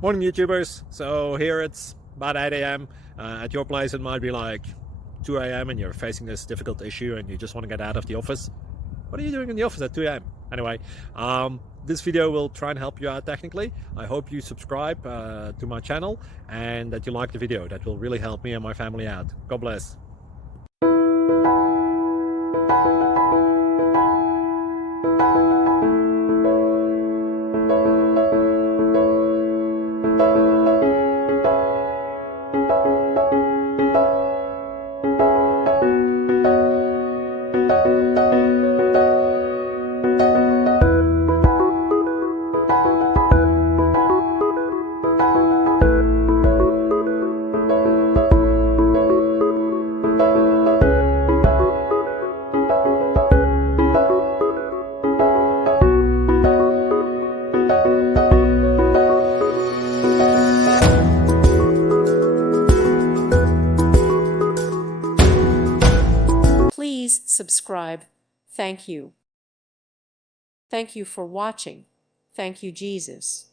Morning YouTubers. So here it's about 8 a.m. At your place it might be like 2 a.m. and you're facing this difficult issue and you just want to get out of the office. What are you doing in the office at 2 a.m.? Anyway, this video will try and help you out technically. I hope you subscribe to my channel and that you like the video. That will really help me and my family out. God bless. Please subscribe. Thank you. Thank you for watching. Thank you, Jesus.